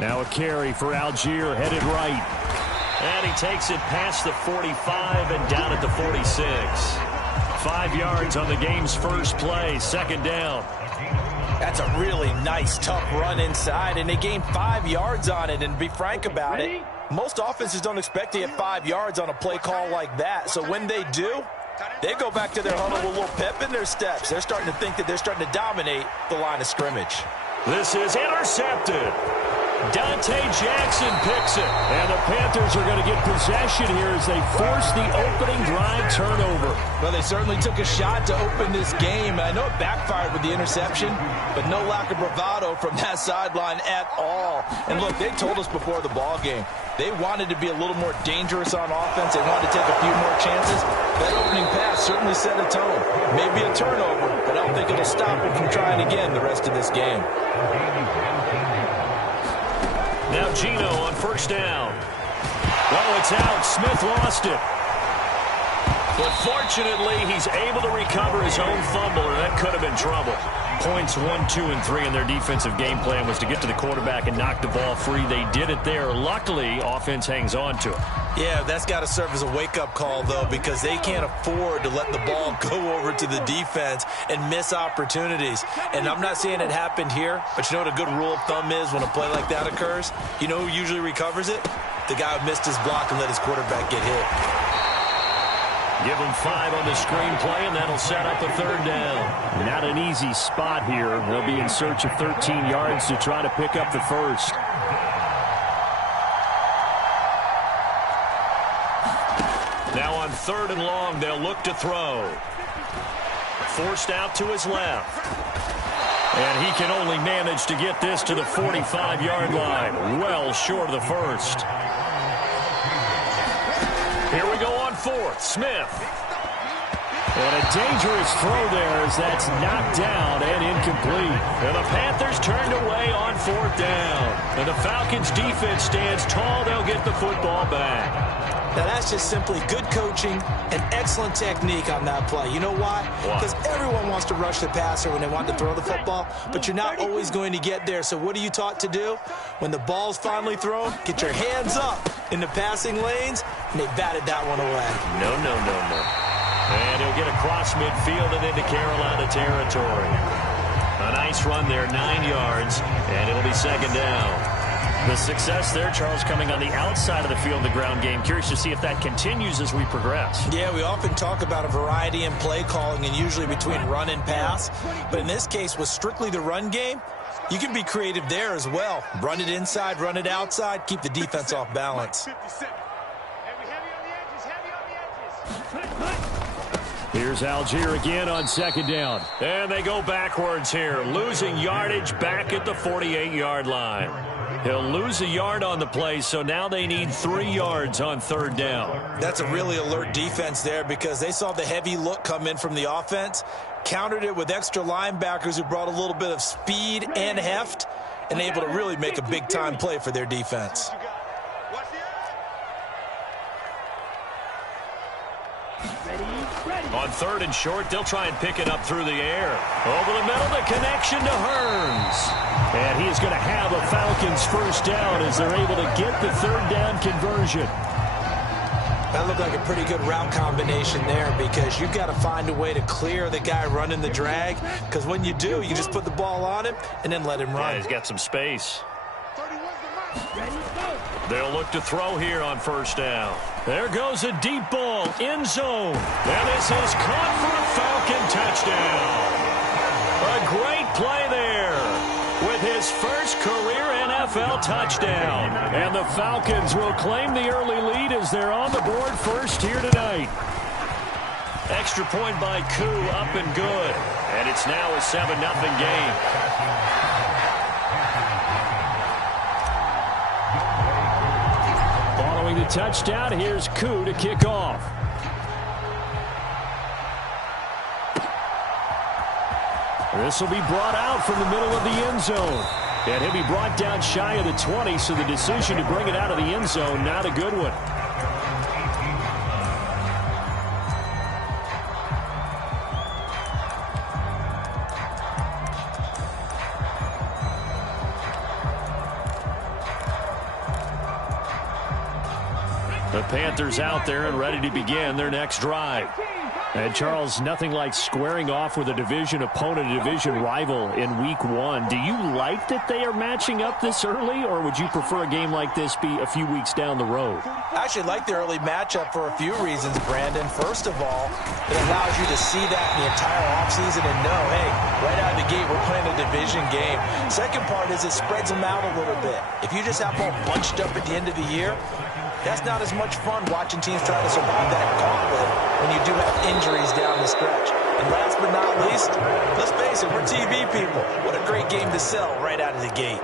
Now a carry for Algier, headed right. And he takes it past the 45 and down at the 46. 5 yards on the game's first play, second down. That's a really nice, tough run inside, and they gained 5 yards on it. And to be frank about it, most offenses don't expect to get 5 yards on a play call like that. So when they do, they go back to their huddle with a little pep in their steps. They're starting to think that they're starting to dominate the line of scrimmage. This is intercepted. Dante Jackson picks it. And the Panthers are going to get possession here as they force the opening drive turnover. Well, they certainly took a shot to open this game. I know it backfired with the interception, but no lack of bravado from that sideline at all. And look, they told us before the ball game, they wanted to be a little more dangerous on offense. They wanted to take a few more chances. That opening pass certainly set a tone. Maybe a turnover, but I don't think it'll stop them from trying again the rest of this game. Now Gino on first down. Oh, it's out. Smith lost it. But fortunately, he's able to recover his own fumble, or that could have been trouble. Points 1, 2, and 3 in their defensive game plan was to get to the quarterback and knock the ball free. They did it there. Luckily, offense hangs on to it. Yeah, that's got to serve as a wake-up call, though, because they can't afford to let the ball go over to the defense and miss opportunities. And I'm not saying it happened here, but you know what a good rule of thumb is when a play like that occurs? You know who usually recovers it? The guy who missed his block and let his quarterback get hit. Give him 5 on the screenplay, and that'll set up a third down. Not an easy spot here. They'll be in search of 13 yards to try to pick up the first. Now on 3rd and long, they'll look to throw. Forced out to his left. And he can only manage to get this to the 45-yard line. Well short of the first. Here we go on 4th. Smith. And a dangerous throw there as that's knocked down and incomplete. And the Panthers turned away on 4th down. And the Falcons' defense stands tall. They'll get the football back. Now, that's just simply good coaching and excellent technique on that play. You know why? Because everyone wants to rush the passer when they want to throw the football, but you're not always going to get there. So what are you taught to do? When the ball's finally thrown, get your hands up in the passing lanes, and they batted that one away. No. And he'll get across midfield and into Carolina territory. A nice run there, 9 yards, and it'll be second down. The success there, Charles, coming on the outside of the field, the ground game. Curious to see if that continues as we progress. Yeah, we often talk about a variety in play calling and usually between run and pass. But in this case, with strictly the run game, you can be creative there as well. Run it inside, run it outside, keep the defense off balance. Here's Algier again on second down. And they go backwards here, losing yardage back at the 48-yard line. He'll lose a yard on the play, so now they need 3 yards on 3rd down. That's a really alert defense there because they saw the heavy look come in from the offense, countered it with extra linebackers who brought a little bit of speed and heft, and able to really make a big-time play for their defense. On 3rd and short, they'll try and pick it up through the air. Over the middle, the connection to Hearns. And he is going to have a Falcons first down as they're able to get the 3rd down conversion. That looked like a pretty good route combination there because you've got to find a way to clear the guy running the drag, because when you do, you just put the ball on him and then let him run. Yeah, he's got some space. They'll look to throw here on first down. There goes a deep ball, end zone. And this is caught for a Falcon touchdown. A great play there with his first career NFL touchdown. And the Falcons will claim the early lead as they're on the board first here tonight. Extra point by Koo, up and good. And it's now a 7-0 game. Following the touchdown, here's Koo to kick off. This will be brought out from the middle of the end zone. And he'll be brought down shy of the 20, so the decision to bring it out of the end zone, not a good one. The Panthers out there and ready to begin their next drive. And, Charles, nothing like squaring off with a division opponent, a division rival in Week 1. Do you like that they are matching up this early, or would you prefer a game like this be a few weeks down the road? I actually like the early matchup for a few reasons, Brandon. First of all, it allows you to see that in the entire offseason and know, hey, right out of the gate, we're playing a division game. Second part is it spreads them out a little bit. If you just have them all bunched up at the end of the year, that's not as much fun watching teams try to survive that gauntlet when you do have injuries down the stretch. And last but not least, let's face it, we're TV people. What a great game to sell right out of the gate.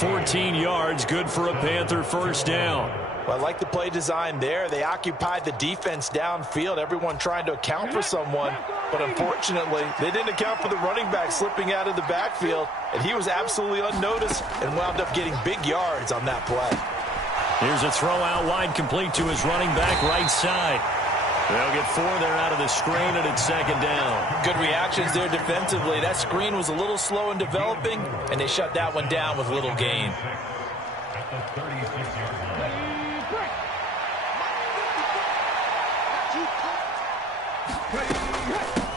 14 yards, good for a Panther first down. Well, I like the play design there. They occupied the defense downfield, everyone trying to account for someone. But unfortunately, they didn't account for the running back slipping out of the backfield. And he was absolutely unnoticed and wound up getting big yards on that play. Here's a throw out wide, complete to his running back right side. They'll get 4 there out of the screen, and it's second down. Good reactions there defensively. That screen was a little slow in developing, and they shut that one down with little gain.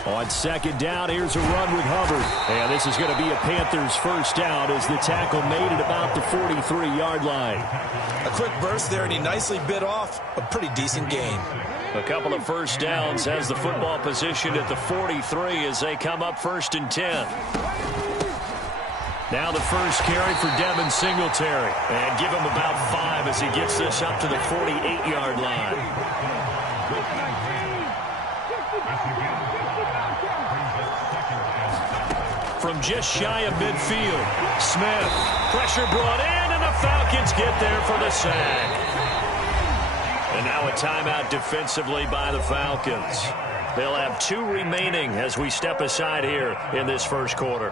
On second down, here's a run with Hubbard. And this is going to be a Panthers first down as the tackle made it about the 43-yard line. A quick burst there, and he nicely bit off a pretty decent gain. A couple of first downs has the football position at the 43 as they come up first and 10. Now the first carry for Devin Singletary. And give him about 5 as he gets this up to the 48-yard line. From just shy of midfield, Smith, pressure brought in, and the Falcons get there for the sack. And now a timeout defensively by the Falcons. They'll have 2 remaining as we step aside here in this first quarter.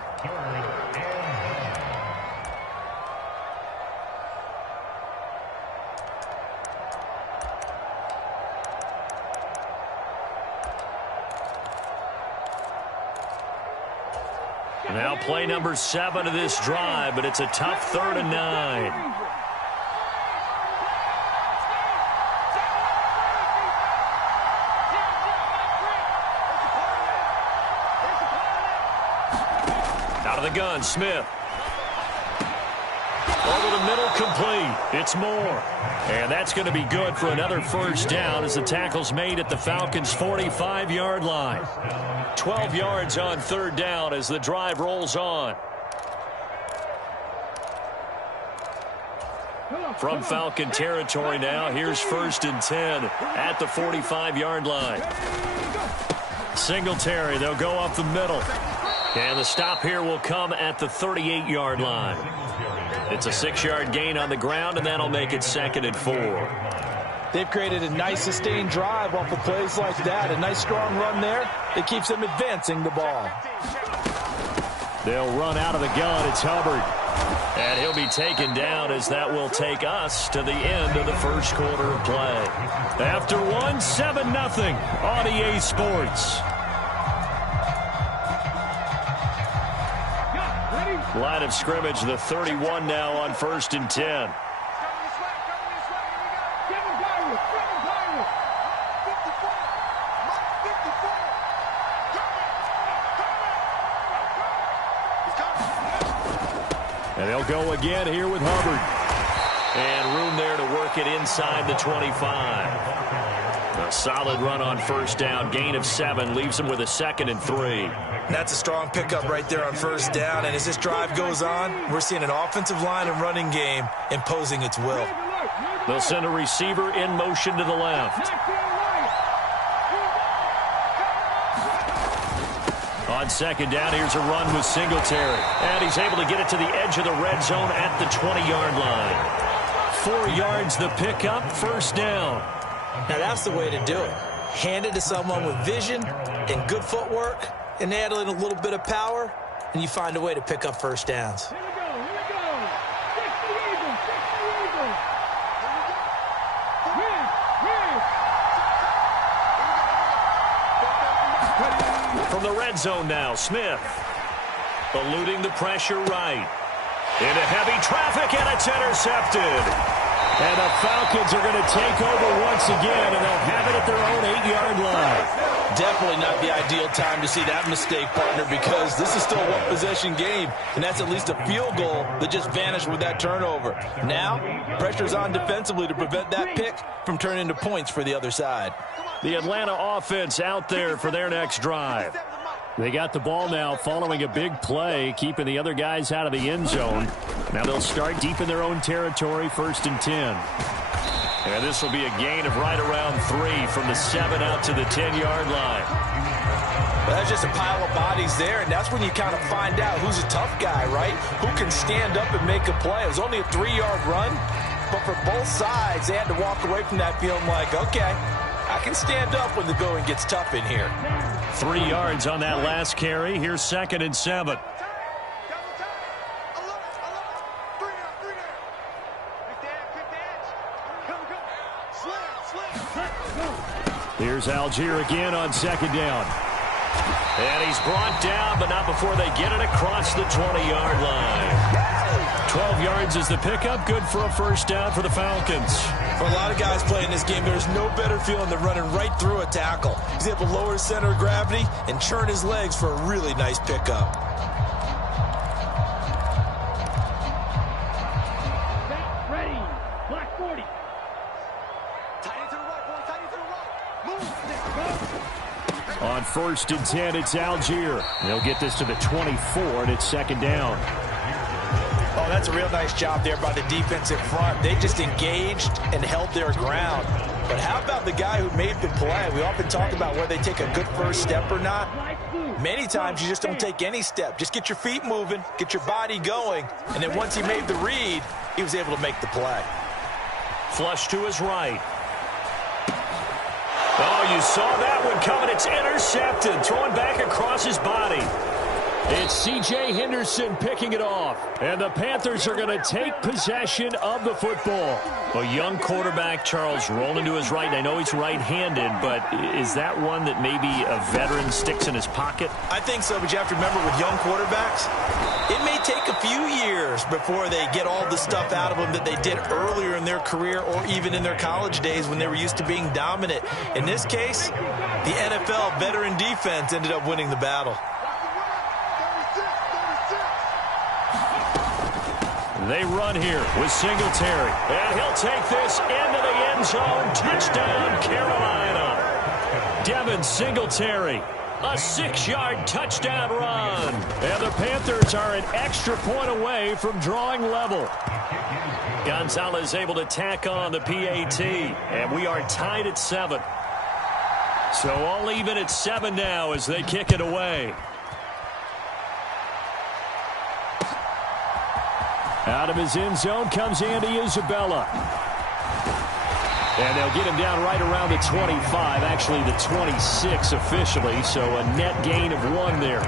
Now play number 7 of this drive, but it's a tough 3rd and 9. Out of the gun, Smith. Over the middle, complete. It's Moore. And that's going to be good for another first down as the tackle's made at the Falcons' 45-yard line. 12 yards on 3rd down as the drive rolls on. From Falcon territory now, here's 1st and 10 at the 45-yard line. Singletary, they'll go up the middle. And the stop here will come at the 38-yard line. It's a 6-yard gain on the ground, and that'll make it 2nd and 4. They've created a nice sustained drive off of plays like that. A nice strong run there. It keeps them advancing the ball. They'll run out of the gun. It's Hubbard. And he'll be taken down as that will take us to the end of the first quarter of play. After 1, 7-0 on EA Sports. Line of scrimmage, the 31 now on 1st and 10. And they'll go again here with Hubbard. And room there to work it inside the 25. A solid run on first down. Gain of 7 leaves them with a 2nd and 3. That's a strong pickup right there on first down. And as this drive goes on, we're seeing an offensive line and running game imposing its will. They'll send a receiver in motion to the left. On second down, here's a run with Singletary. And he's able to get it to the edge of the red zone at the 20-yard line. 4 yards the pickup, first down. Now that's the way to do it. Hand it to someone with vision and good footwork, and add in a little bit of power, and you find a way to pick up first downs. From the red zone now, Smith. Eluding the pressure right. Into heavy traffic, and it's intercepted. And the Falcons are going to take over once again, and they'll have it at their own 8-yard line. Definitely not the ideal time to see that mistake, partner, because this is still a one-possession game, and that's at least a field goal that just vanished with that turnover. Now, pressure's on defensively to prevent that pick from turning into points for the other side. The Atlanta offense out there for their next drive. They got the ball now following a big play, keeping the other guys out of the end zone. Now they'll start deep in their own territory, 1st and 10. And this will be a gain of right around 3 from the 7 out to the 10-yard line. Well, that's just a pile of bodies there, and that's when you kind of find out who's a tough guy, right? Who can stand up and make a play. It was only a 3-yard run, but for both sides, they had to walk away from that feeling like, okay, I can stand up when the going gets tough in here. 3 yards on that last carry. Here's 2nd and 7. Here's Algier again on 2nd down. And he's brought down, but not before they get it across the 20-yard line. 12 yards is the pickup. Good for a 1st down for the Falcons. For a lot of guys playing this game, there's no better feeling than running right through a tackle. He's able to lower his center of gravity and churn his legs for a really nice pickup. Ready. Black 40. On 1st and 10, it's Algier. They'll get this to the 24, and it's 2nd down. Oh, that's a real nice job there by the defensive front. They just engaged and held their ground. But how about the guy who made the play? We often talk about whether they take a good first step or not. Many times you just don't take any step. Just get your feet moving, get your body going, and then once he made the read, he was able to make the play. Flush to his right. Oh, you saw that one coming. It's intercepted. Throwing back across his body. It's C.J. Henderson picking it off. And the Panthers are going to take possession of the football. A young quarterback, Charles, rolling to his right. I know he's right-handed, but is that one that maybe a veteran sticks in his pocket? I think so, but you have to remember with young quarterbacks, it may take a few years before they get all the stuff out of them that they did earlier in their career or even in their college days when they were used to being dominant. In this case, the NFL veteran defense ended up winning the battle. They run here with Singletary. And he'll take this into the end zone. Touchdown, Carolina. Devin Singletary. A 6-yard touchdown run. And the Panthers are an extra point away from drawing level. Gonzalez able to tack on the PAT. And we are tied at 7. So all even at 7 now as they kick it away. Out of his end zone comes Andy Isabella. And they'll get him down right around the 25, actually the 26 officially, so a net gain of 1 there.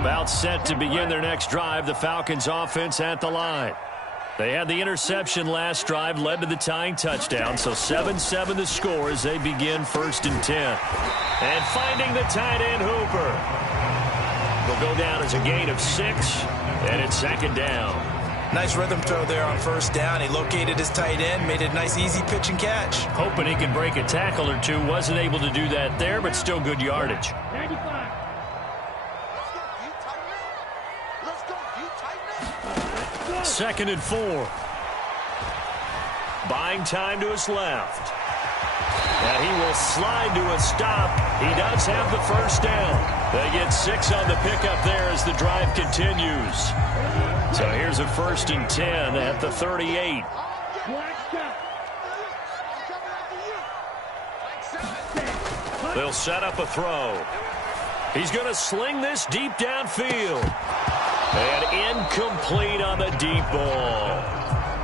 About set to begin their next drive, the Falcons offense at the line. They had the interception last drive, led to the tying touchdown, so 7-7 the score as they begin 1st and 10. And finding the tight end, Hooper. Will go down as a gain of 6, and it's 2nd down. Nice rhythm throw there on 1st down. He located his tight end, made it a nice easy pitch and catch. Hoping he could break a tackle or two. Wasn't able to do that there, but still good yardage. 95. 2nd and 4. Buying time to his left. And he will slide to a stop. He does have the 1st down. They get 6 on the pickup there as the drive continues. So here's a 1st and 10 at the 38. They'll set up a throw. He's going to sling this deep downfield. And incomplete on the deep ball.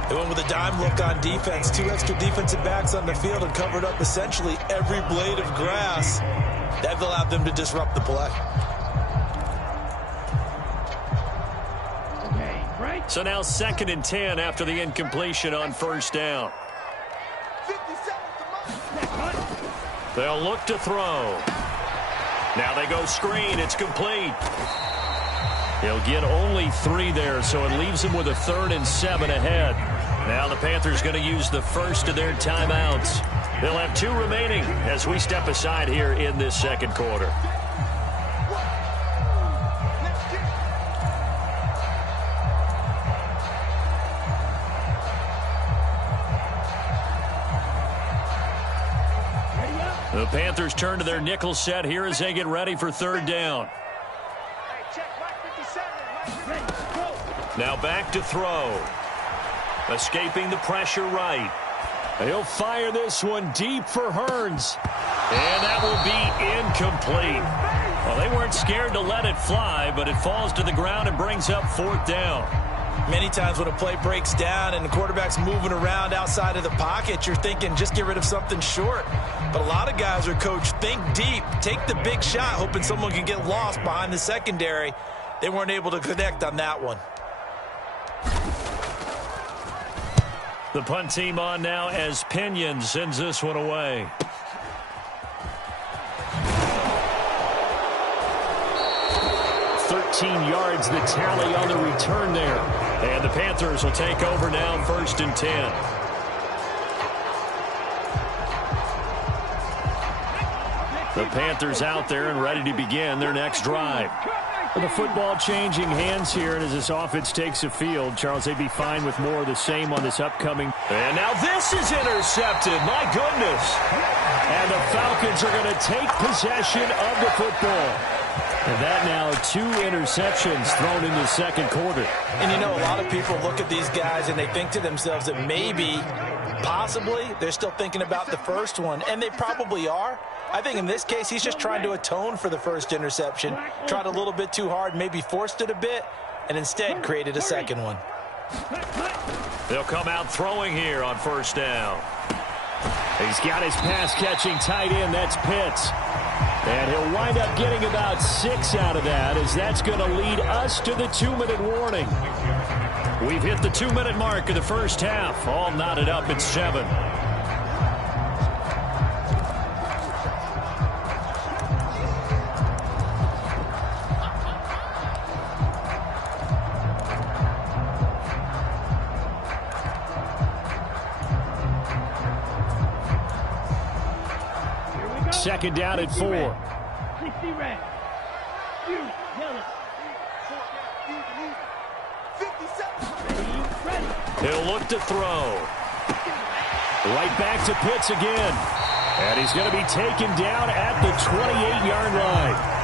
They went with a dime look on defense. 2 extra defensive backs on the field and covered up essentially every blade of grass. That allowed them to disrupt the play. So now 2nd and 10 after the incompletion on 1st down. They'll look to throw. Now they go screen. It's complete. He'll get only 3 there, so it leaves him with a 3rd and 7 ahead. Now the Panthers going to use the first of their timeouts. They'll have 2 remaining as we step aside here in this second quarter. The Panthers turn to their nickel set here as they get ready for 3rd down. Now back to throw. Escaping the pressure right. He'll fire this one deep for Hearns. And that will be incomplete. Well, they weren't scared to let it fly, but it falls to the ground and brings up 4th down. Many times when a play breaks down and the quarterback's moving around outside of the pocket, you're thinking just get rid of something short. But a lot of guys are coached, think deep, take the big shot, hoping someone can get lost behind the secondary. They weren't able to connect on that one. The punt team on now as Pinion sends this one away. Yards the tally on the return there. And the Panthers will take over now 1st and 10. The Panthers out there and ready to begin their next drive. With the football changing hands here, and as this offense takes the field, Charles, they'd be fine with more of the same on this upcoming. And now this is intercepted. My goodness. And the Falcons are going to take possession of the football. And that now 2 interceptions thrown in the second quarter. And you know, a lot of people look at these guys and they think to themselves that maybe, possibly, they're still thinking about the first one. And they probably are. I think in this case, he's just trying to atone for the first interception. Tried a little bit too hard, maybe forced it a bit, and instead created a second one. They'll come out throwing here on 1st down. He's got his pass-catching tight end. That's Pitts. And he'll wind up getting about 6 out of that, as that's going to lead us to the 2-minute warning. We've hit the 2-minute mark of the first half. All knotted up at 7. Second down at 4. 60 red. Yellow. He'll look to throw. Right back to Pitts again. And he's going to be taken down at the 28-yard line.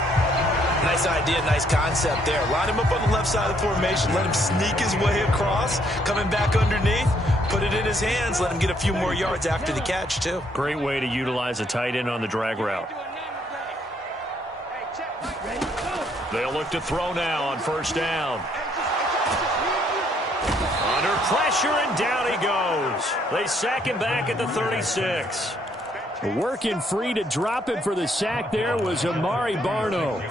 Nice idea, nice concept there. Line him up on the left side of the formation. Let him sneak his way across. Coming back underneath. Put it in his hands. Let him get a few more yards after the catch, too. Great way to utilize a tight end on the drag route. They'll look to throw now on 1st down. Under pressure, and down he goes. They sack him back at the 36. Working free to drop him for the sack there was Amari Barno.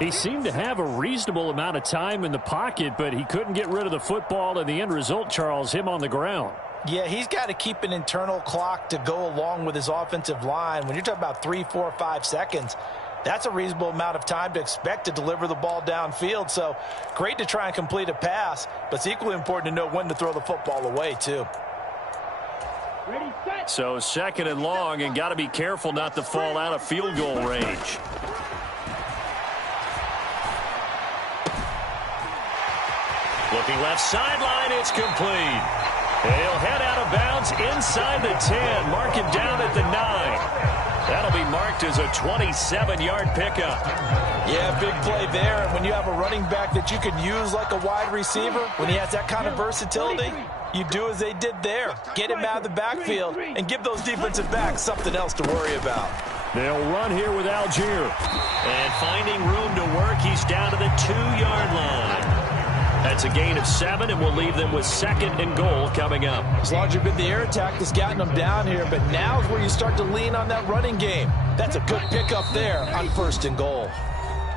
He seemed to have a reasonable amount of time in the pocket, but he couldn't get rid of the football, and the end result, Charles, him on the ground. Yeah, he's got to keep an internal clock to go along with his offensive line. When you're talking about 3, 4, 5 seconds, that's a reasonable amount of time to expect to deliver the ball downfield. So great to try and complete a pass, but it's equally important to know when to throw the football away, too. So 2nd and long, and got to be careful not to fall out of field goal range. Looking left sideline, it's complete. He'll head out of bounds inside the 10. Mark him down at the 9. That'll be marked as a 27-yard pickup. Yeah, big play there. And when you have a running back that you can use like a wide receiver, when he has that kind of versatility, you do as they did there. Get him out of the backfield and give those defensive backs something else to worry about. They'll run here with Algier. And finding room to work, he's down to the 2-yard line. That's a gain of 7, and we'll leave them with 2nd and goal coming up. As long as you've been the air attack that's gotten them down here, but now is where you start to lean on that running game. That's a good pickup there on 1st and goal.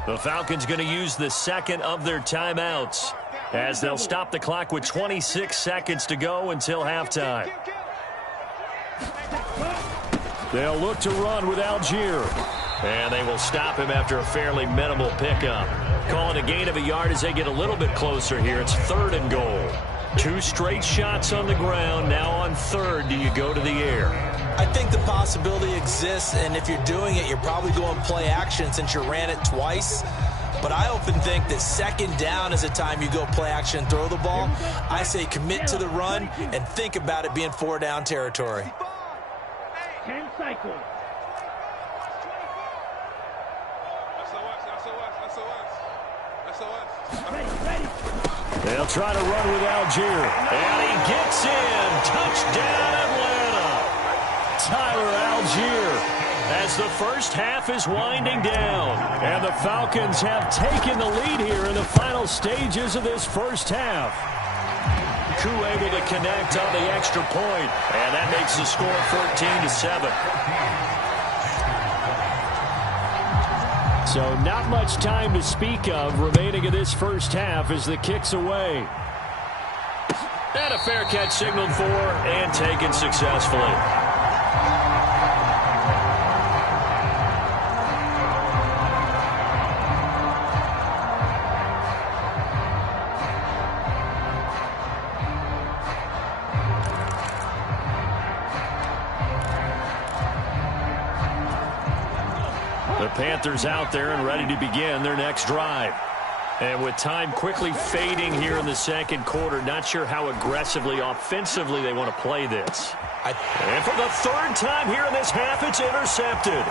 The Falcons going to use the 2nd of their timeouts, as they'll stop the clock with 26 seconds to go until halftime. They'll look to run with Algier. And they will stop him after a fairly minimal pickup. Call it a gain of a yard as they get a little bit closer here. It's 3rd and goal. 2 straight shots on the ground. Now on 3rd, do you go to the air? I think the possibility exists, and if you're doing it, you're probably going play action since you ran it twice. But I often think that 2nd down is the time you go play action and throw the ball. I say commit to the run and think about it being 4-down territory. 10 cycles. They'll try to run with Algier. And he gets in. Touchdown, Atlanta. Tyler Algier. As the first half is winding down. And the Falcons have taken the lead here in the final stages of this first half. Koo able to connect on the extra point. And that makes the score 14-7. So not much time to speak of remaining in this first half as the kick's away. And a fair catch signaled for and taken successfully. The Panthers out there and ready to begin their next drive. And with time quickly fading here in the second quarter, not sure how aggressively, offensively they want to play this. And for the 3rd time here in this half, it's intercepted.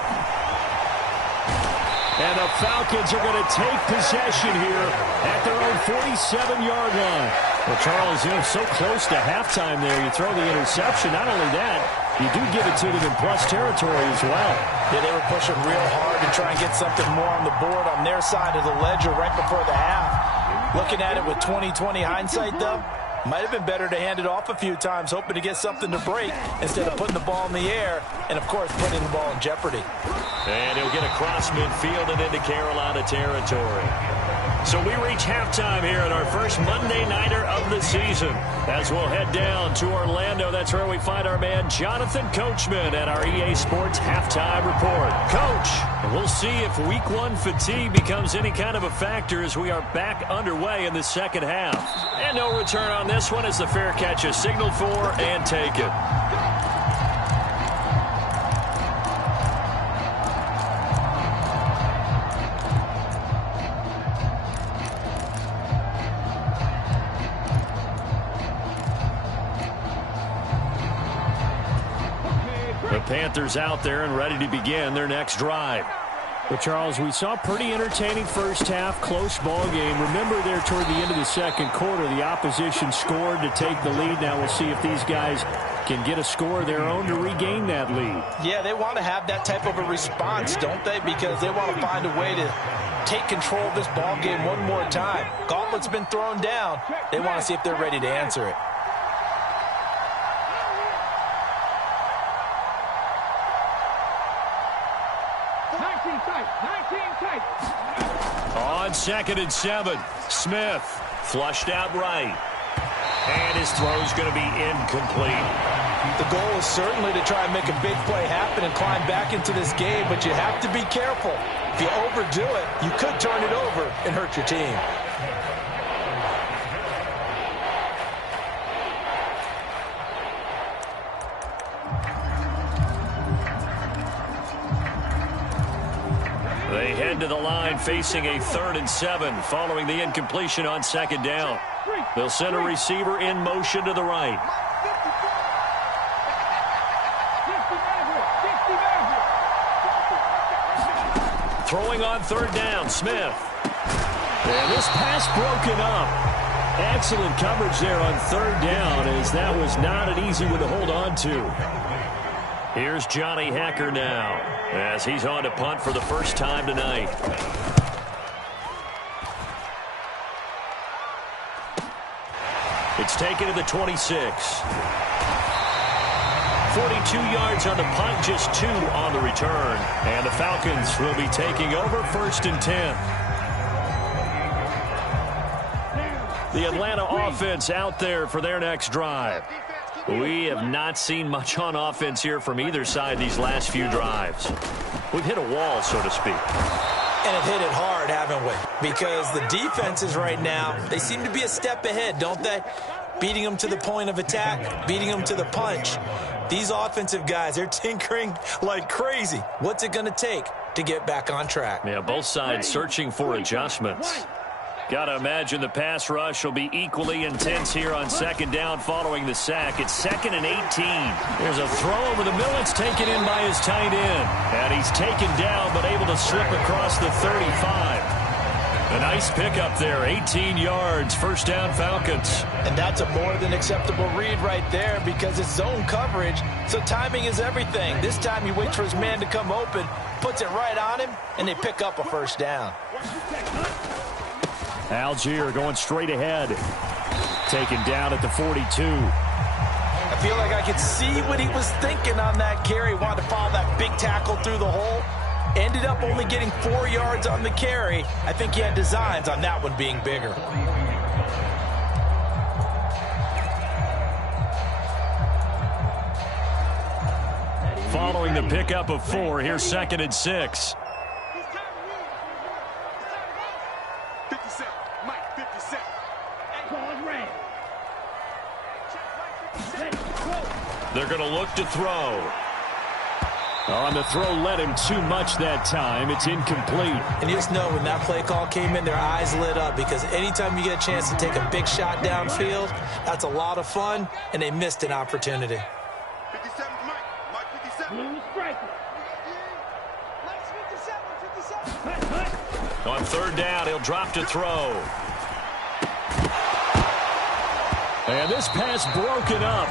And the Falcons are going to take possession here at their own 47-yard line. Well, Charles, so close to halftime there, you throw the interception. Not only that, you do give it to them in plus territory as well. Yeah, they were pushing real hard to try and get something more on the board on their side of the ledger right before the half. Looking at it with 20/20 hindsight, though, might have been better to hand it off a few times, hoping to get something to break instead of putting the ball in the air and, of course, putting the ball in jeopardy. And he'll get across midfield and into Carolina territory. So we reach halftime here in our first Monday Nighter of the season. As we'll head down to Orlando, that's where we find our man Jonathan Coachman at our EA Sports Halftime Report. Coach, we'll see if Week 1 fatigue becomes any kind of a factor as we are back underway in the second half. And no return on this one as the fair catch is signaled for and taken. The Panthers out there and ready to begin their next drive. But, Charles, we saw a pretty entertaining first half, close ball game. Remember there toward the end of the second quarter, the opposition scored to take the lead. Now we'll see if these guys can get a score of their own to regain that lead. Yeah, they want to have that type of a response, don't they? Because they want to find a way to take control of this ball game one more time. Gauntlet's been thrown down. They want to see if they're ready to answer it. On 2nd and 7, Smith flushed out right. And his throw's going to be incomplete. The goal is certainly to try and make a big play happen and climb back into this game, but you have to be careful. If you overdo it, you could turn it over and hurt your team. They head to the line facing a 3rd and 7 following the incompletion on 2nd down. They'll send a receiver in motion to the right. Throwing on 3rd down, Smith. And this pass broken up. Excellent coverage there on 3rd down, as that was not an easy one to hold on to. Here's Johnny Hekker now, as he's on to punt for the first time tonight. It's taken to the 26. 42 yards on the punt, just 2 on the return. And the Falcons will be taking over 1st and 10. The Atlanta offense out there for their next drive. We have not seen much on offense here from either side these last few drives. We've hit a wall, so to speak. And it hit it hard, haven't we? Because the defenses right now, they seem to be a step ahead, don't they? Beating them to the point of attack, beating them to the punch. These offensive guys, they're tinkering like crazy. What's it going to take to get back on track? Yeah, both sides searching for adjustments. Got to imagine the pass rush will be equally intense here on second down following the sack. It's 2nd and 18. There's a throw over the middle. It's taken in by his tight end. And he's taken down but able to slip across the 35. A nice pickup there, 18 yards, first down Falcons. And that's a more than acceptable read right there because it's zone coverage, so timing is everything. This time he waits for his man to come open, puts it right on him, and they pick up a first down. Algier going straight ahead. Taken down at the 42. I feel like I could see what he was thinking on that carry. Wanted to follow that big tackle through the hole. Ended up only getting 4 yards on the carry. I think he had designs on that one being bigger. Following the pickup of 4, here's 2nd and 6. They're going to look to throw. On the throw, led him too much that time. It's incomplete. And you just know when that play call came in, their eyes lit up because anytime you get a chance to take a big shot downfield, that's a lot of fun, and they missed an opportunity. 57, Mike 57. On third down, he'll drop to throw. And this pass broken up.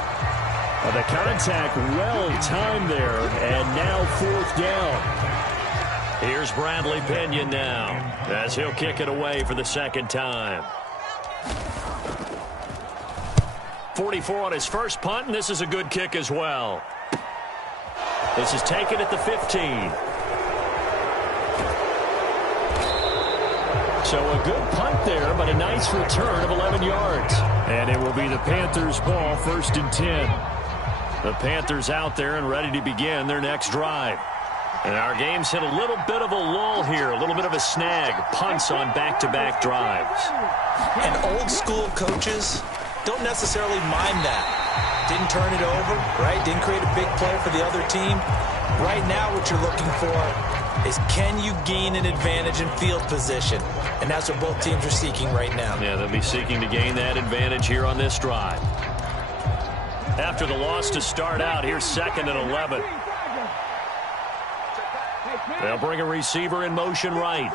The contact well-timed there, and now 4th down. Here's Bradley Pinion now, as he'll kick it away for the second time. 44 on his first punt, and this is a good kick as well. This is taken at the 15. So a good punt there, but a nice return of 11 yards. And it will be the Panthers' ball, 1st and 10. The Panthers out there and ready to begin their next drive. And our game's hit a little bit of a lull here, a little bit of a snag. Punts on back-to-back drives. And old-school coaches don't necessarily mind that. Didn't turn it over, right? Didn't create a big play for the other team. Right now what you're looking for is can you gain an advantage in field position? And that's what both teams are seeking right now. Yeah, they'll be seeking to gain that advantage here on this drive. After the loss to start out, here's 2nd and 11. They'll bring a receiver in motion right.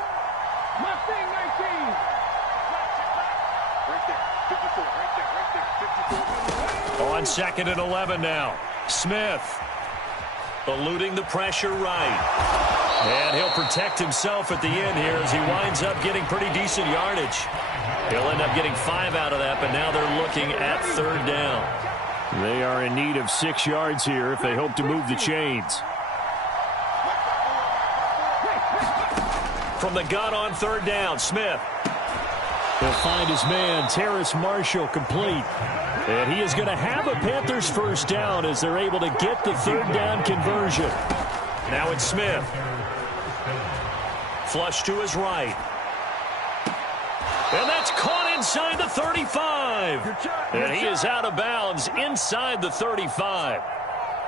On 2nd and 11 now. Smith eluding the pressure right. And he'll protect himself at the end here as he winds up getting pretty decent yardage. He'll end up getting 5 out of that, but now they're looking at 3rd down. They are in need of 6 yards here if they hope to move the chains. From the gun on 3rd down, Smith. He'll find his man, Terrace Marshall, complete. And he is going to have a Panthers first down as they're able to get the 3rd down conversion. Now it's Smith. Flush to his right. And that's caught inside the 35. And he is out of bounds inside the 35.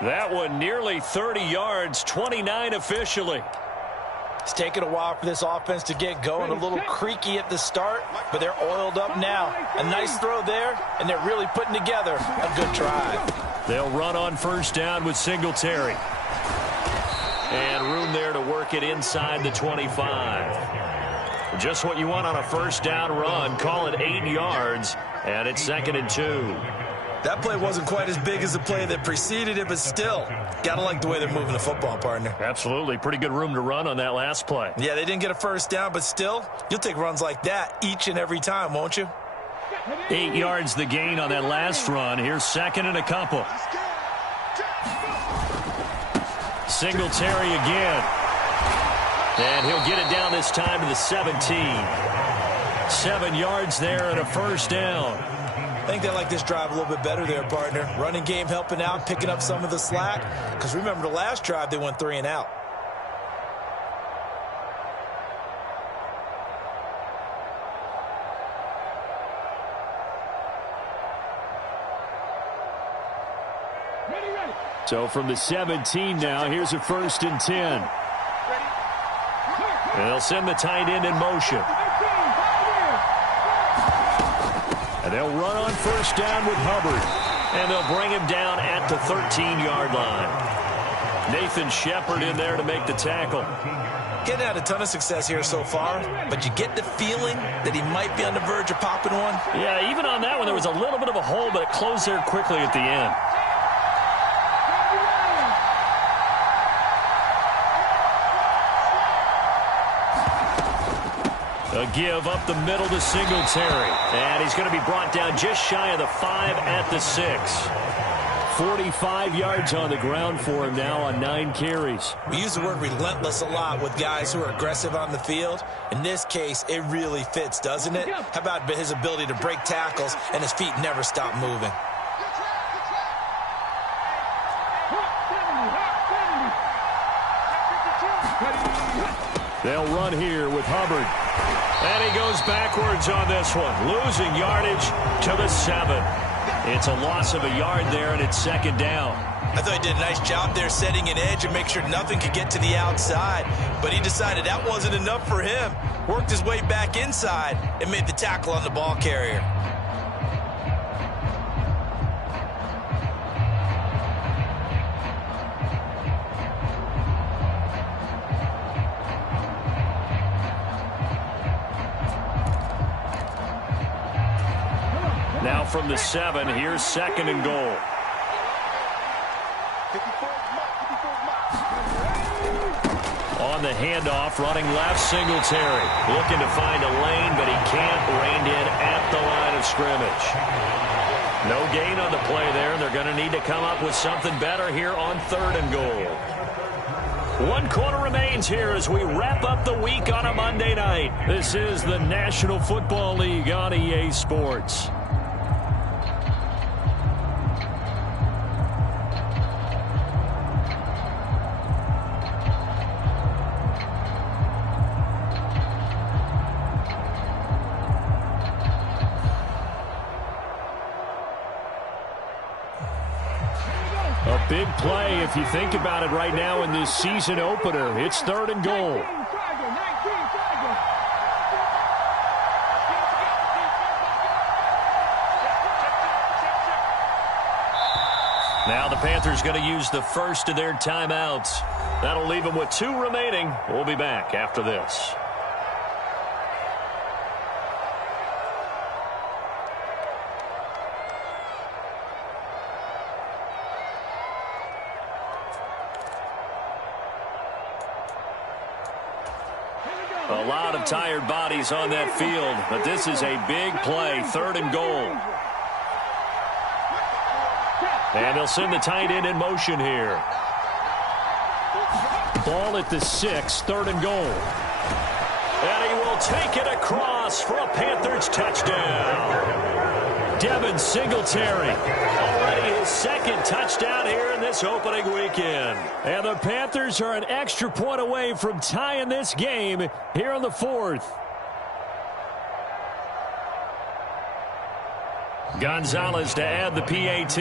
That one nearly 30 yards, 29 officially. It's taken a while for this offense to get going. A little creaky at the start, but they're oiled up now. A nice throw there, and they're really putting together a good drive. They'll run on first down with Singletary. And room there to work it inside the 25. Just what you want on a first down run. Call it 8 yards, and it's 2nd and 2. That play wasn't quite as big as the play that preceded it, but still, gotta like the way they're moving the football, partner. Absolutely. Pretty good room to run on that last play. Yeah, they didn't get a first down, but still, you'll take runs like that each and every time, won't you? 8 yards the gain on that last run. Here's 2nd and a couple. Singletary again. And he'll get it down this time to the 17. 7 yards there and a first down. I think they like this drive a little bit better there, partner. Running game helping out, picking up some of the slack. Because remember, the last drive, they went 3 and out. So from the 17 now, here's a 1st and 10. And they'll send the tight end in motion. And they'll run on 1st down with Hubbard. And they'll bring him down at the 13-yard line. Nathan Shepard in there to make the tackle. Getting had a ton of success here so far, but you get the feeling that he might be on the verge of popping one. Yeah, even on that one, there was a little bit of a hole, but it closed there quickly at the end. A give up the middle to Singletary. And he's going to be brought down just shy of the 5 at the 6. 45 yards on the ground for him now on 9 carries. We use the word relentless a lot with guys who are aggressive on the field. In this case, it really fits, doesn't it? How about his ability to break tackles and his feet never stop moving? They'll run here with Hubbard. And he goes backwards on this one, losing yardage to the 7. It's a loss of a yard there, and it's 2nd down. I thought he did a nice job there setting an edge and make sure nothing could get to the outside. But he decided that wasn't enough for him. Worked his way back inside and made the tackle on the ball carrier. Now from the 7, here's 2nd and goal. On the handoff, running left, Singletary. Looking to find a lane, but he can't. Reined in at the line of scrimmage. No gain on the play there, and they're going to need to come up with something better here on 3rd and goal. 1 quarter remains here as we wrap up the week on a Monday night. This is the National Football League on EA Sports. A big play if you think about it right now in this season opener. It's 3rd and goal. Now the Panthers going to use the first of their timeouts. That'll leave them with 2 remaining. We'll be back after this. A lot of tired bodies on that field, but this is a big play, 3rd and goal. And they'll send the tight end in motion here. Ball at the 6, 3rd and goal. And he will take it across for a Panthers touchdown. Devin Singletary, already his 2nd touchdown here in this opening weekend. And the Panthers are an extra point away from tying this game here in the 4th. Gonzalez to add the PAT.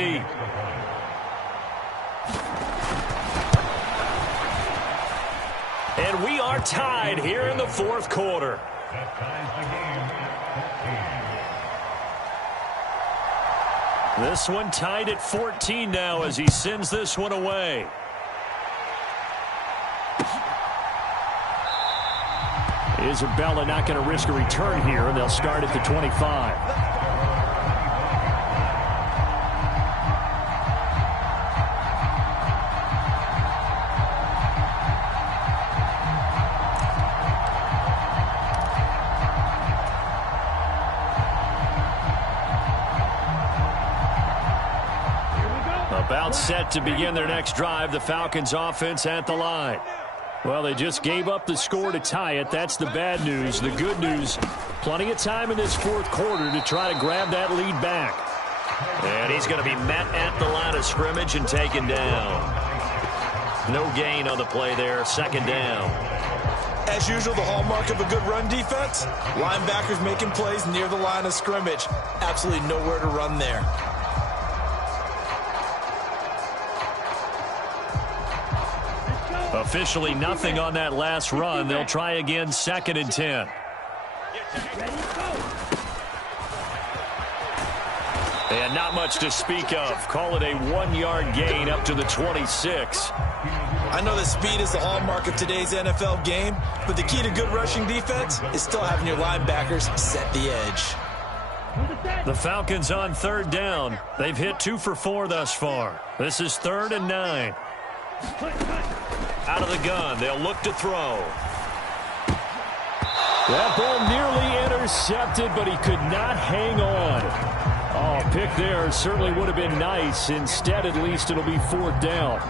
And we are tied here in the 4th quarter. This one tied at 14 now as he sends this one away. Isabella not going to risk a return here, and they'll start at the 25. About set to begin their next drive, the Falcons offense at the line. Well, they just gave up the score to tie it. That's the bad news. The good news, plenty of time in this 4th quarter to try to grab that lead back. And he's going to be met at the line of scrimmage and taken down. No gain on the play there, second down. As usual, the hallmark of a good run defense, linebackers making plays near the line of scrimmage. Absolutely nowhere to run there. Officially nothing on that last run. They'll try again, second and 10. And not much to speak of. Call it a 1-yard gain up to the 26. I know that speed is the hallmark of today's NFL game, but the key to good rushing defense is still having your linebackers set the edge. The Falcons on third down. They've hit 2 for 4 thus far. This is 3rd and 9. Out of the gun, they'll look to throw. That ball nearly intercepted, but he could not hang on. Oh, pick there certainly would have been nice. Instead, at least it'll be 4th down.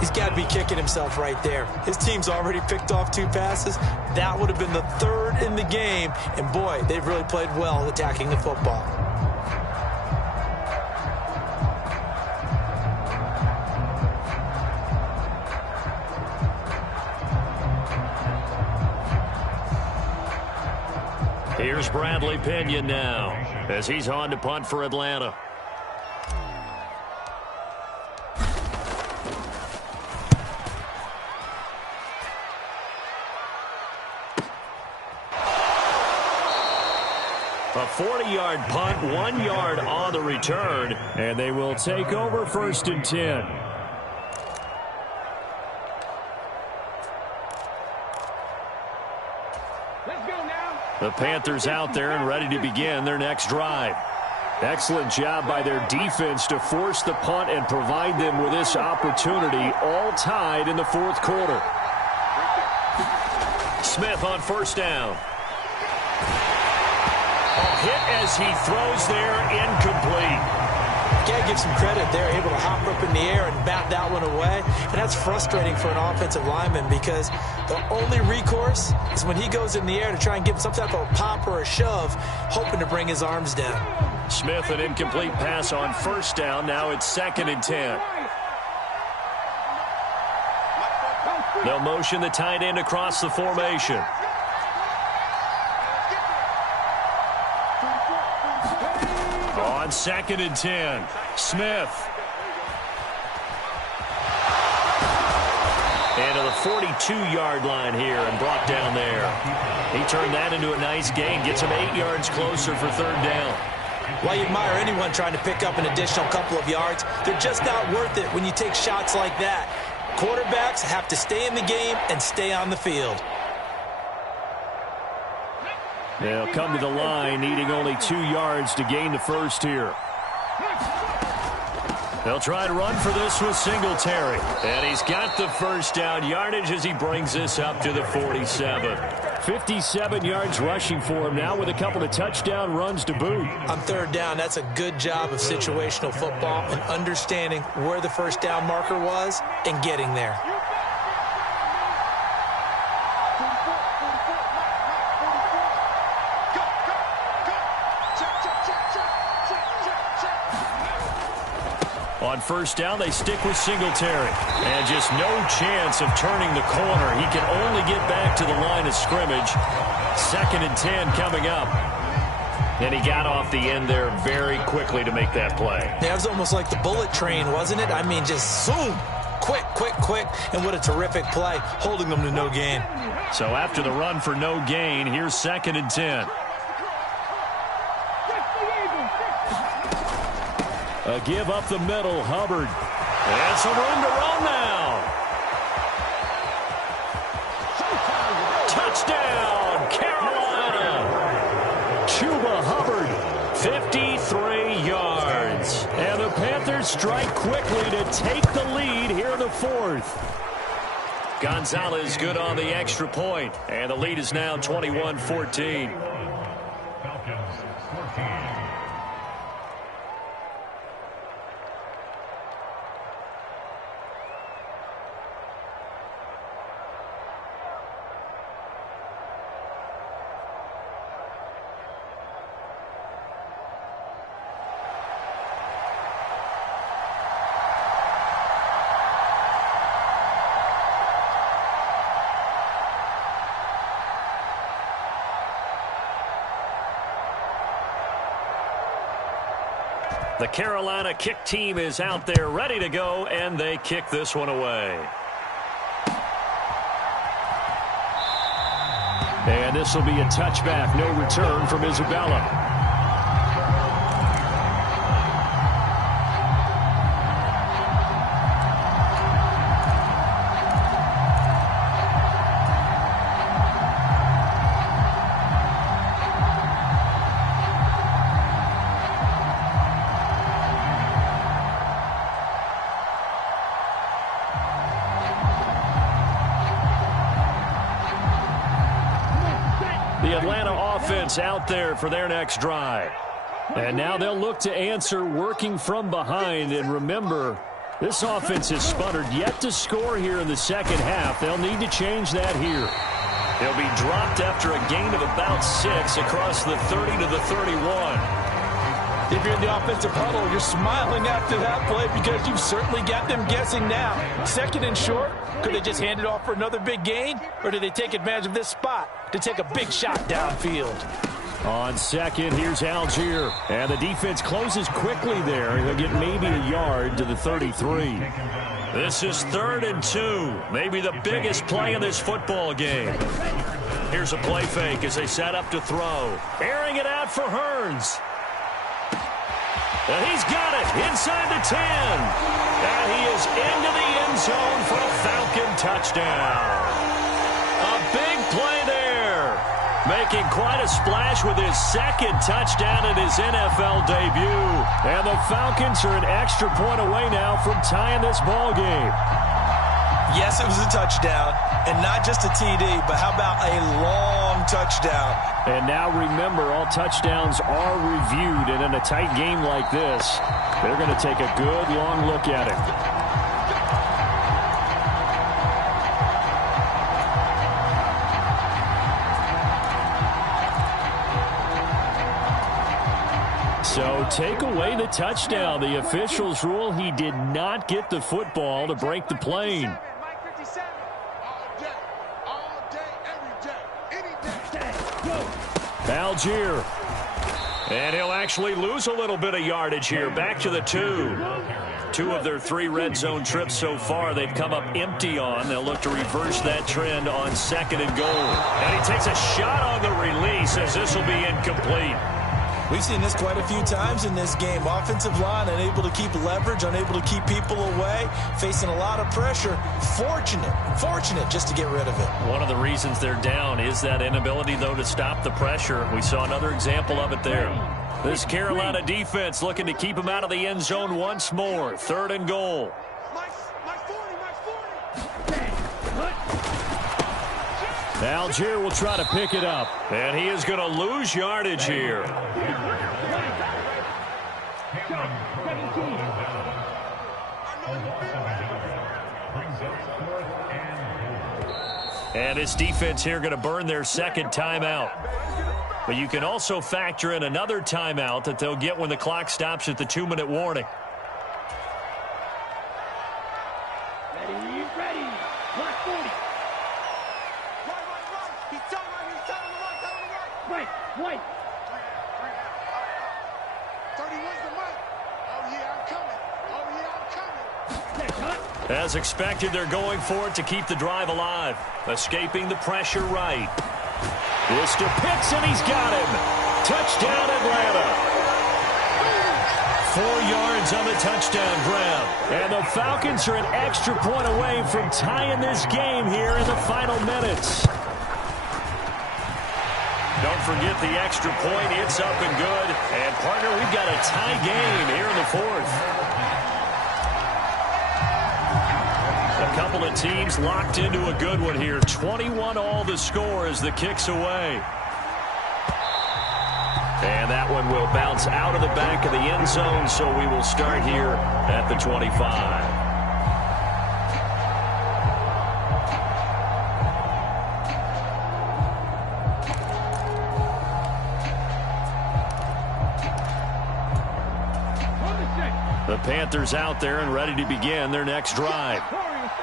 He's got to be kicking himself right there. His team's already picked off 2 passes. That would have been the 3rd in the game. And, boy, they've really played well attacking the football. Here's Bradley Pinion now as he's on to punt for Atlanta. A 40-yard punt, 1 yard on the return. And they will take over 1st and 10. The Panthers out there and ready to begin their next drive. Excellent job by their defense to force the punt and provide them with this opportunity, all tied in the 4th quarter. Smith on 1st down. Hit as he throws there, incomplete. Got to give some credit. They're able to hop up in the air and bat that one away. And that's frustrating for an offensive lineman because the only recourse is when he goes in the air to try and give some type of pop or a shove, hoping to bring his arms down. Smith, an incomplete pass on 1st down. Now it's 2nd and 10. They'll motion the tight end across the formation. On 2nd and 10, Smith. And to the 42-yard line here and brought down there. He turned that into a nice gain, gets him 8 yards closer for 3rd down. Well, you admire anyone trying to pick up an additional couple of yards. They're just not worth it when you take shots like that. Quarterbacks have to stay in the game and stay on the field. They'll come to the line, needing only 2 yards to gain the first here. They'll try to run for this with Singletary. And he's got the 1st down yardage as he brings this up to the 47. 57 yards rushing for him now with a couple of touchdown runs to boot. On 3rd down, that's a good job of situational football and understanding where the 1st down marker was and getting there. On 1st down, they stick with Singletary. And just no chance of turning the corner. He can only get back to the line of scrimmage. 2nd and 10 coming up. And he got off the end there very quickly to make that play. Yeah, it was almost like the bullet train, wasn't it? I mean, just zoom. Quick, quick, quick. And what a terrific play, holding them to no gain. So after the run for no gain, here's 2nd and 10. A give up the middle, Hubbard. And some room to run now. Touchdown, Carolina. Chuba Hubbard. 53 yards. And the Panthers strike quickly to take the lead here in the 4th. Gonzalez good on the extra point. And the lead is now 21-14. The Carolina kick team is out there ready to go, and they kick this one away. And this will be a touchback, no return from Isabella. The Atlanta offense out there for their next drive. And now they'll look to answer working from behind. And remember, this offense has sputtered yet to score here in the second half. They'll need to change that here. He'll be dropped after a gain of about 6 across the 30 to the 31. If you're in the offensive huddle, you're smiling after that play because you've certainly got them guessing now. Second and short, could they just hand it off for another big gain? Or do they take advantage of this spot to take a big shot downfield? On second, here's Algier. And the defense closes quickly there. He'll get maybe a yard to the 33. This is 3rd and 2. Maybe the biggest play in this football game. Here's a play fake as they set up to throw. Airing it out for Hearns. And he's got it inside the 10. And he is into the end zone for a Falcon touchdown. A big play there. Making quite a splash with his second touchdown in his NFL debut. And the Falcons are an extra point away now from tying this ball game. Yes, it was a touchdown, and not just a TD, but how about a long touchdown? And now remember, all touchdowns are reviewed, and in a tight game like this, they're going to take a good long look at it. So take away the touchdown. The officials rule he did not get the football to break the plane. Algier. And he'll actually lose a little bit of yardage here. Back to the 2. 2 of their 3 red zone trips so far they've come up empty on. They'll look to reverse that trend on 2nd and goal. And he takes a shot on the release as this will be incomplete. We've seen this quite a few times in this game. Offensive line unable to keep leverage, unable to keep people away, facing a lot of pressure. Fortunate just to get rid of it. One of the reasons they're down is that inability, though, to stop the pressure. We saw another example of it there. This Carolina defense looking to keep him out of the end zone once more. 3rd and goal. Algier will try to pick it up. And he is going to lose yardage here. And his defense here going to burn their 2nd timeout. But you can also factor in another timeout that they'll get when the clock stops at the 2-minute warning. Ready. Clock 40. Right. 31's the mark. Oh, yeah, I'm coming. As expected, they're going for it to keep the drive alive. Escaping the pressure right. This to Pitts, and he's got him. Touchdown, Atlanta. 4 yards on the touchdown grab. And the Falcons are an extra point away from tying this game here in the final minutes. Don't forget the extra point. It's up and good. And, partner, we've got a tie game here in the 4th. A couple of teams locked into a good one here. 21-all the score as the kick's away. And that one will bounce out of the back of the end zone, so we will start here at the 25. The Panthers out there and ready to begin their next drive.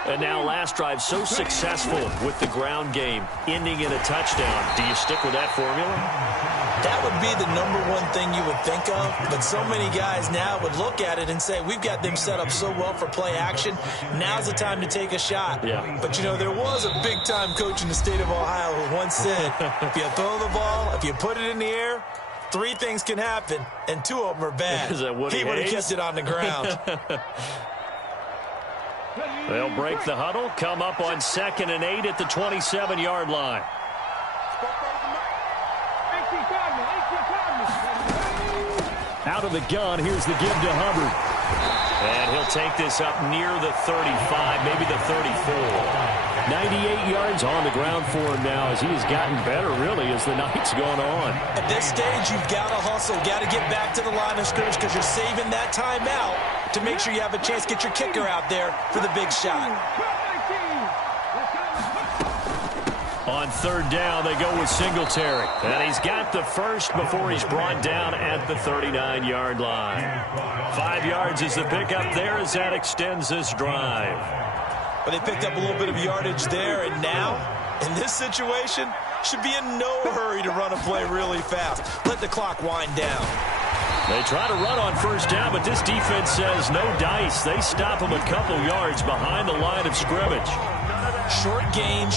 And now last drive so successful with the ground game, ending in a touchdown. Do you stick with that formula? That would be the #1 thing you would think of, but so many guys now would look at it and say, we've got them set up so well for play action. Now's the time to take a shot. Yeah. But, you know, there was a big-time coach in the state of Ohio who once said, if you throw the ball, if you put it in the air, 3 things can happen, and 2 of them are bad. Is that Woody He would have Hayes? kept it on the ground. They'll break the huddle, come up on 2nd and 8 at the 27-yard line. Out of the gun, here's the give to Hubbard. And he'll take this up near the 35, maybe the 34. 98 yards on the ground for him now as he has gotten better, really, as the night's gone on. At this stage, you've got to hustle, got to get back to the line of scrimmage because you're saving that timeout to make sure you have a chance to get your kicker out there for the big shot. On 3rd down, they go with Singletary. And he's got the first before he's brought down at the 39-yard line. 5 yards is the pickup there as that extends this drive. But they picked up a little bit of yardage there, and now, in this situation, should be in no hurry to run a play really fast. Let the clock wind down. They try to run on 1st down, but this defense says no dice. They stop him a couple yards behind the line of scrimmage. Short gain,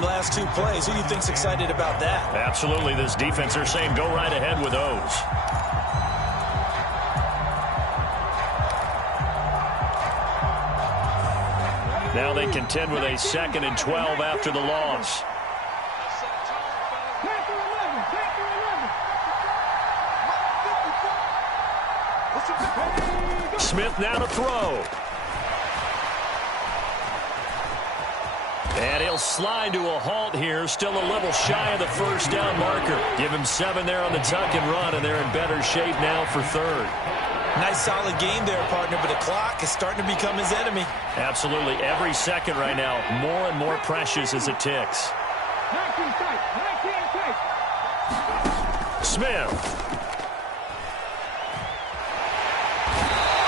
last 2 plays. Who do you think's excited about that? Absolutely, this defense, they're saying go right ahead with those. Now they contend with a 2nd and 12 after the loss. Smith now to throw. And he'll slide to a halt here. Still a little shy of the 1st down marker. Give him 7 there on the tuck and run, and they're in better shape now for 3rd. Nice solid game there, partner, but the clock is starting to become his enemy. Absolutely. Every second right now, more and more precious as it ticks. Smith.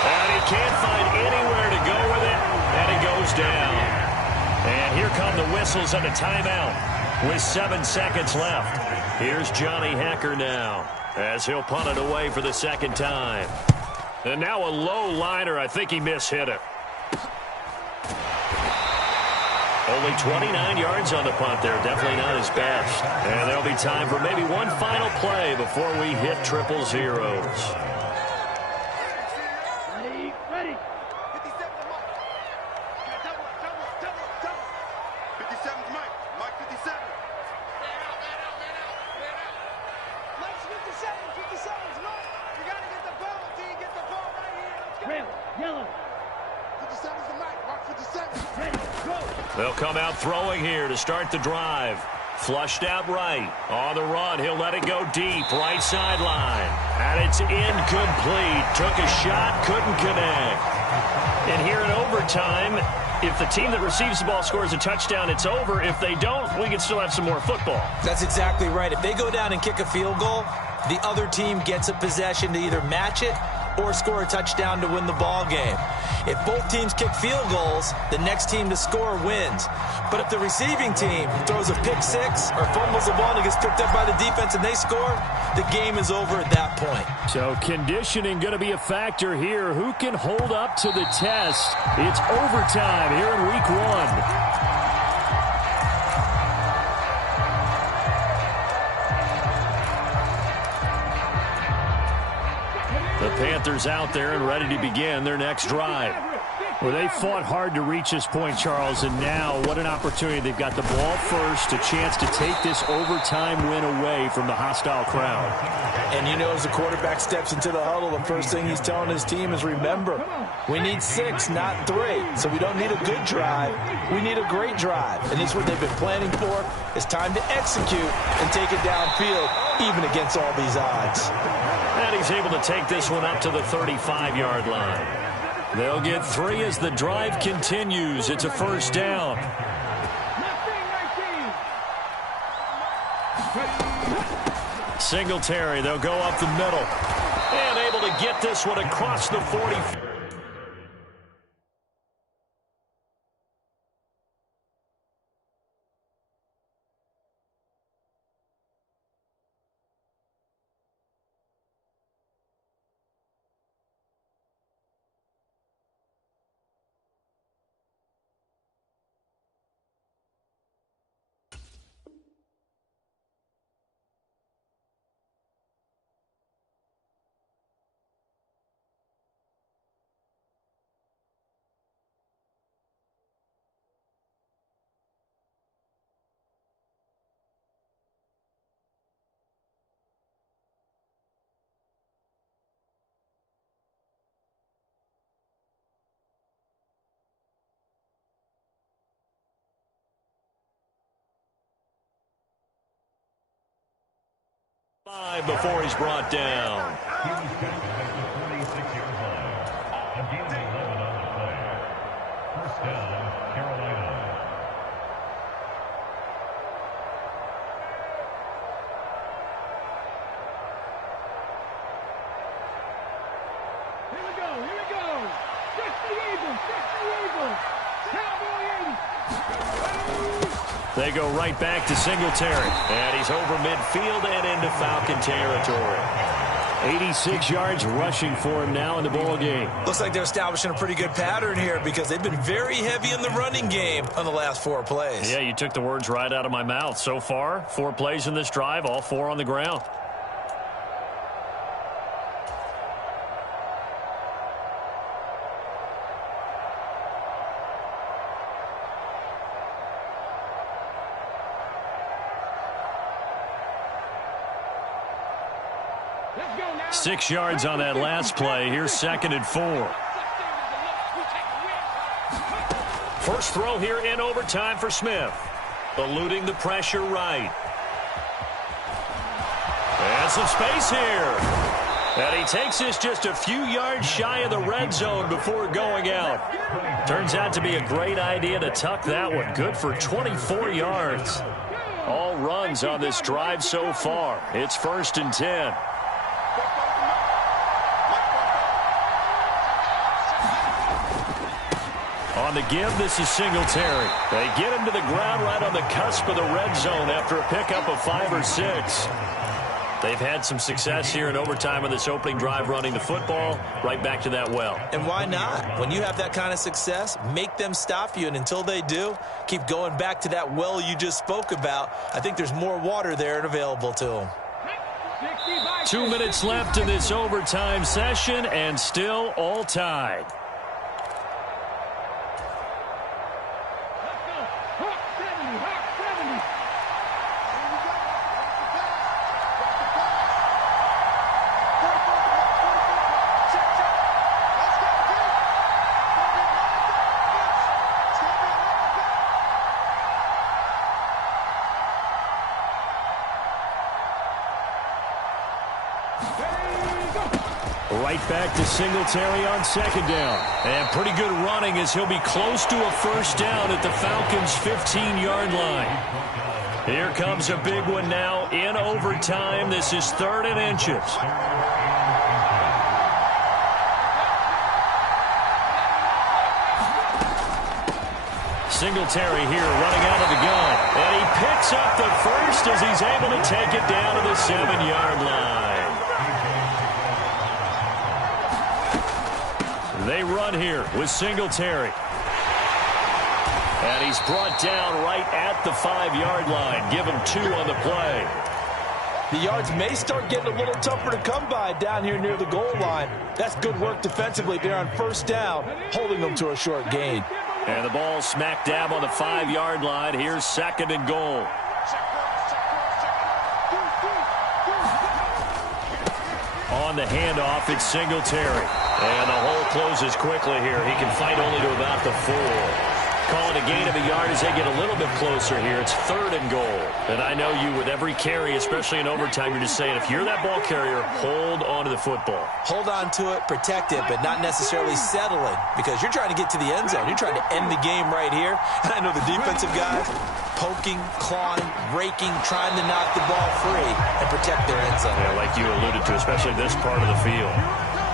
And he can't find anywhere to go with it, and he goes down. And here come the whistles and a timeout with 7 seconds left. Here's Johnny Hekker now as he'll punt it away for the 2nd time. And now a low liner. I think he mishit it. Only 29 yards on the punt there. Definitely not his best. And there'll be time for maybe one final play before we hit 000. Ready. 57's Mike. Mike 57. Mike's 57's Mike. You got to get the ball, D. Get the ball right here. Let's go. Red, yellow. 57's the Mike. Mark 57. Ready, go. They'll come out throwing here to start the drive. Flushed out right. On the run, he'll let it go deep. Right sideline. And it's incomplete. Took a shot, couldn't connect. And here in overtime, if the team that receives the ball scores a touchdown, it's over. If they don't, we can still have some more football. That's exactly right. If they go down and kick a field goal, the other team gets a possession to either match it or score a touchdown to win the ball game. If both teams kick field goals, the next team to score wins. But if the receiving team throws a pick 6 or fumbles the ball and it gets picked up by the defense and they score, the game is over at that point. So conditioning going to be a factor here. Who can hold up to the test? It's overtime here in week 1. The Panthers out there and ready to begin their next drive. Well, they fought hard to reach this point, Charles, and now what an opportunity. They've got the ball first, a chance to take this overtime win away from the hostile crowd. And you know, as the quarterback steps into the huddle, the first thing he's telling his team is, remember, we need 6, not 3. So we don't need a good drive. We need a great drive. And this is what they've been planning for. It's time to execute and take it downfield, even against all these odds. And he's able to take this one up to the 35-yard line. They'll get 3 as the drive continues. It's a first down. Singletary, they'll go up the middle. And able to get this one across the 40. Before he's brought down. He was tackled at the 46-yard line. A gain of 11 on the play. First down, Carolina. Here we go, here we go. Check the Eagles, Cowboy 80. They go right back to Singletary. And he's over midfield and into Falcon territory. 86 yards rushing for him now in the ball game. Looks like they're establishing a pretty good pattern here because they've been very heavy in the running game on the last 4 plays. Yeah, you took the words right out of my mouth. So far, 4 plays in this drive, all 4 on the ground. Let's go now. 6 yards on that last play. Here's 2nd and 4. First throw here in overtime for Smith. Eluding the pressure right. And some space here. And he takes this just a few yards shy of the red zone before going out. Turns out to be a great idea to tuck that one. Good for 24 yards. All runs on this drive so far. It's 1st and 10. On the give, this is Singletary. They get him to the ground right on the cusp of the red zone after a pickup of 5 or 6. They've had some success here in overtime on this opening drive running the football. Right back to that well. And why not? When you have that kind of success, make them stop you. And until they do, keep going back to that well you just spoke about. I think there's more water there and available to them. 2 minutes left in this overtime session and still all tied. Right back to Singletary on 2nd down. And pretty good running as he'll be close to a first down at the Falcons' 15-yard line. Here comes a big one now in overtime. This is 3rd and inches. Singletary here running out of the gun. And he picks up the first as he's able to take it down to the 7-yard line. They run here with Singletary. And he's brought down right at the 5-yard line. Give him 2 on the play. The yards may start getting a little tougher to come by down here near the goal line. That's good work defensively there on first down, holding them to a short gain. And the ball smack dab on the 5-yard line. Here's 2nd and goal. On the handoff, it's Singletary. And the hole closes quickly here. He can fight only to about the 4. Call it a gain of a yard as they get a little bit closer here. It's 3rd and goal. And I know you, with every carry, especially in overtime, you're just saying, if you're that ball carrier, hold on to the football. Hold on to it, protect it, but not necessarily settle it, because you're trying to get to the end zone. You're trying to end the game right here. And I know the defensive guys poking, clawing, raking, trying to knock the ball free and protect their end zone. Yeah, like you alluded to, especially this part of the field.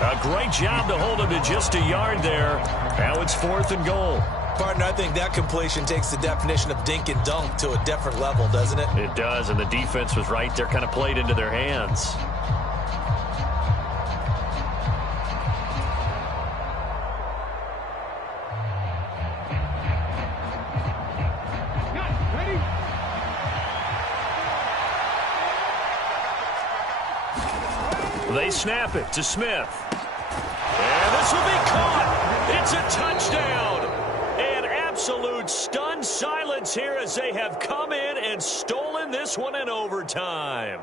A great job to hold him to just a yard there. Now it's 4th and goal. Partner, I think that completion takes the definition of dink and dunk to a different level, doesn't it? It does, and the defense was right there, kind of played into their hands. They snap it to Smith. And this will be caught. It's a touchdown. An absolute stunned silence here as they have come in and stolen this one in overtime.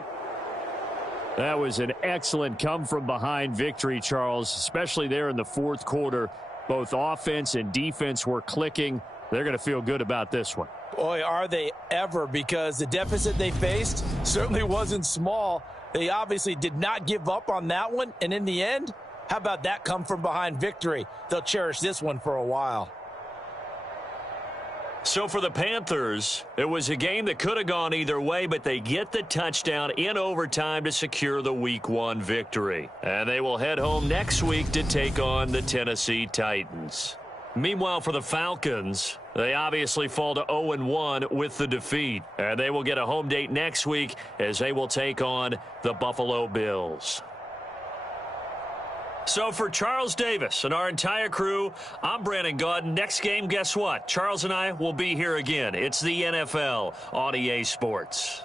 That was an excellent come-from-behind victory, Charles, especially there in the 4th quarter. Both offense and defense were clicking. They're going to feel good about this one. Boy, are they ever, because the deficit they faced certainly wasn't small. They obviously did not give up on that one, and in the end, how about that come from behind victory? They'll cherish this one for a while. So for the Panthers, it was a game that could have gone either way, but they get the touchdown in overtime to secure the Week 1 victory. And they will head home next week to take on the Tennessee Titans. Meanwhile, for the Falcons, they obviously fall to 0-1 with the defeat. And they will get a home date next week as they will take on the Buffalo Bills. So for Charles Davis and our entire crew, I'm Brandon Gaudin. Next game, guess what? Charles and I will be here again. It's the NFL on EA Sports.